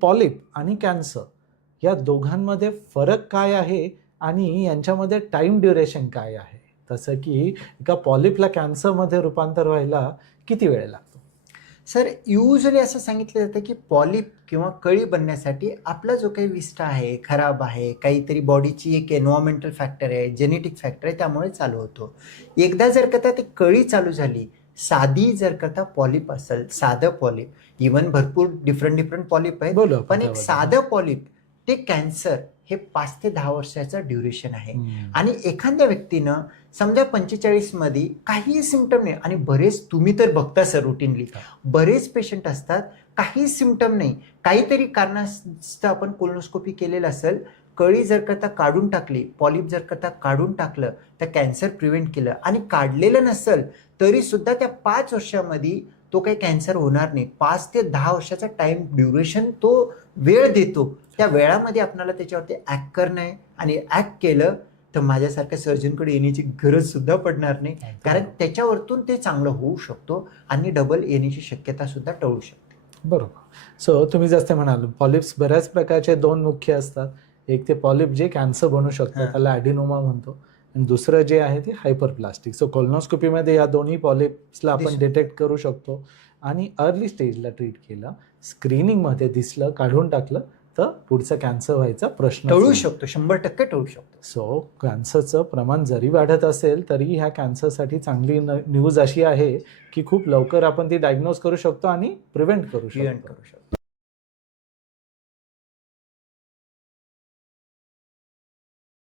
Polyp आणि cancer या दोघांमध्ये फरक काय आहे आणि यांच्यामध्ये टाइम ड्युरेशन काय आहे? तसं की एका पॉलिपला कॅन्सरमध्ये रूपांतर व्हायला किती वेळ लागतो? सर, युजली असं सांगितलं जातं की पॉलिप किंवा कळी बनण्यासाठी आपला जो काही विस्टा आहे, खराब आहे, काहीतरी बॉडीची एक एन्व्हायरमेंटल फॅक्टर आहे, जेनेटिक फॅक्टर आहे, त्यामुळे चालू होतो. एकदा जर का ती कळी चालू झाली, साधी जर का पॉलिप असेल, साधं पॉलिप, इवन भरपूर डिफरंट पॉलिप आहेत, बोलू आपण पण एक त्याबद्दल. साधं पॉलिप ते कॅन्सर हे 5 ते 10 वर्षाचं ड्युरेशन आहे. आणि एखाद्या व्यक्तीनं समजा 45 मध्ये काहीही सिम्पटम नाही, आणि बरेच तुम्ही तर बघता सर रुटीनली, बरेच पेशंट असतात काही सिम्पटम नाही, काहीतरी कारणास्तव आपण कोलोनोस्कोपी केलेलं असेल, कळी जर का काढून टाकली, पॉलिप जर का काढून टाकलं, तर कॅन्सर प्रिव्हेंट केलं, आणि काढलेलं नसेल तरी सुद्धा त्या 5 वर्षामध्ये तो काही कॅन्सर होणार नाही. 5 ते 10 वर्षाचा टाइम ड्युरेशन तो वेळ देतो. त्या वेळामध्ये आपल्याला त्याच्यावरती ऍक्ट करणं आहे, आणि ऍक्ट केलं तर माझ्यासारख्या सर्जनकडे येण्याची गरज सुद्धा पडणार नाही, कारण त्याच्यावरतून ते चांगलं होऊ शकतो आणि डबल येण्याची शक्यता सुद्धा टळू शकते. बरोबर. सो तुम्ही जसं म्हणाल, पॉलिप्स बऱ्याच प्रकारचे 2 मुख्य असतात. एक ते पॉलिप जे कॅन्सर बनू शकतं, त्याला ॲडिनोमा म्हणतो, आणि दुसरं जे आहे ते हायपरप्लास्टिक. सो कोलोनोस्कोपीमध्ये या दोन्ही पॉलिप्सला आपण डिटेक्ट करू शकतो आणि अर्ली स्टेजला ट्रीट केलं, स्क्रीनिंगमध्ये दिसलं, काढून टाकलं, तर पुढचा कॅन्सर व्हायचा प्रश्न टळू शकतो, 100% टळू शकतो. सो कॅन्सरचं प्रमाण जरी वाढत असेल तरी ह्या कॅन्सरसाठी चांगली न्यूज अशी आहे की खूप लवकर आपण ती डायग्नोज करू शकतो आणि प्रिव्हेंट करू शकतो.